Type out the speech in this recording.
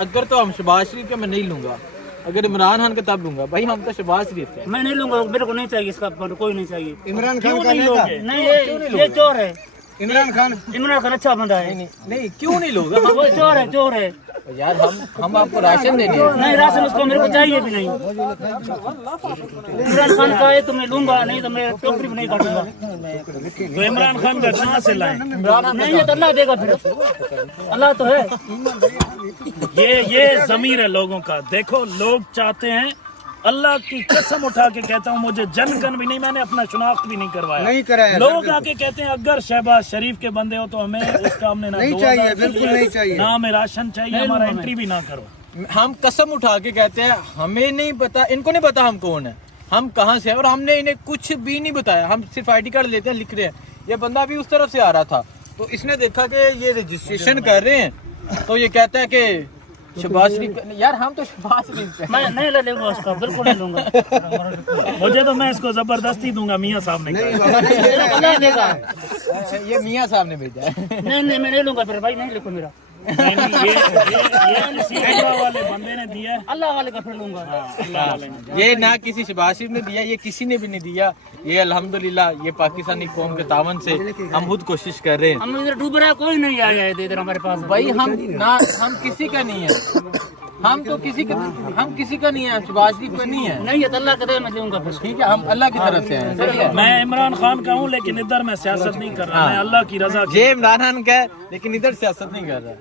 اگر تو ہم شہباز شریف کا میں نہیں لوں گا, اگر عمران خان کا تب لوں گا. بھائی ہم تو شہباز شریف کے. میں نہیں لوں گا, میرے کو نہیں چاہیے اس کا, کوئی نہیں چاہیے. عمران خان کا لے گا. نہیں یہ چور ہے. عمران خان اچھا بندہ ہے. نہیں کیوں نہیں لوں گا؟ وہ چور ہے. یار ہم آپ کو راشن دیں گے. نہیں راشن اس کو میرے کو چاہیے بھی نہیں. عمران خان کا ہے تو میں لوں گا, نہیں تو میں ٹوکری بھی نہیں کاٹوں گا. تو عمران خان کا کہاں سے لائیں؟ نہیں یہ تو اللہ دے گا, پھر اللہ تو ہے. یہ ضمیر ہے لوگوں کا. دیکھو لوگ چاہتے ہیں, اللہ کی قسم اٹھا کے کہتا ہوں, مجھے جن گن بھی نہیں, میں نے اپنا شناخت بھی نہیں کروایا. لوگ آ کے کہتے ہیں اگر شہباز شریف کے بندے ہو تو ہمیں اس کا ہم نے نہیں چاہیے, بالکل نہیں چاہیے. نہ ہمیں راشن چاہیے, ہمارا انٹری بھی نہ کرو. ہم قسم اٹھا کے کہتے ہیں ہمیں نہیں پتا, ان کو نہیں پتا ہم کون ہیں, ہم کہاں سے ہیں, اور ہم نے انہیں کچھ بھی نہیں بتایا. ہم صرف آئی ڈی کارڈ لیتے ہیں, لکھ رہے ہیں. یہ بندہ بھی اس طرف سے آ رہا تھا, تو اس نے دیکھا کہ یہ رجسٹریشن کر رہے ہیں, تو یہ کہتا ہے کہ شہباز شریف. یار ہم تو شہباز شریف سے. میں نہیں لے لوں گا اس کا, بالکل نہیں لوں گا. مجھے تو میں اس کو زبردستی دوں گا, میاں صاحب نے کہا. اللہ دے گا. یہ میاں صاحب نے بھیجا ہے. نہیں میں نہیں لوں گا, پھر بھائی نہیں لکھو میرا. یہ کسی اللہ والے بندے نے دیا ہے. اللہ والے کا پھر لوں گا. یہ نہ کسی شہباز شریف نے دیا, یہ کسی نے بھی نہیں دیا. یہ الحمدللہ یہ پاکستانی قوم کے تعاون سے ہم خود کوشش کر رہے ہیں. ہم ادھر ڈوب رہا ہے, کوئی نہیں آیا ہے ادھر ہمارے پاس. بھائی ہم کسی کا نہیں ہے, ہم تو کسی کا نہیں ہے, شہباز شریف کا نہیں ہے. نہیں ہے اللہ کا دے, میں لوں گا پھر. ٹھیک ہے, ہم اللہ کی طرف سے ہیں. صحیح ہے. میں عمران خان کا ہوں, لیکن ادھر میں سیاست نہیں کر رہا, میں اللہ کی رضا کی. یہ عمران خان کا ہے لیکن ادھر سیاست نہیں کر رہا.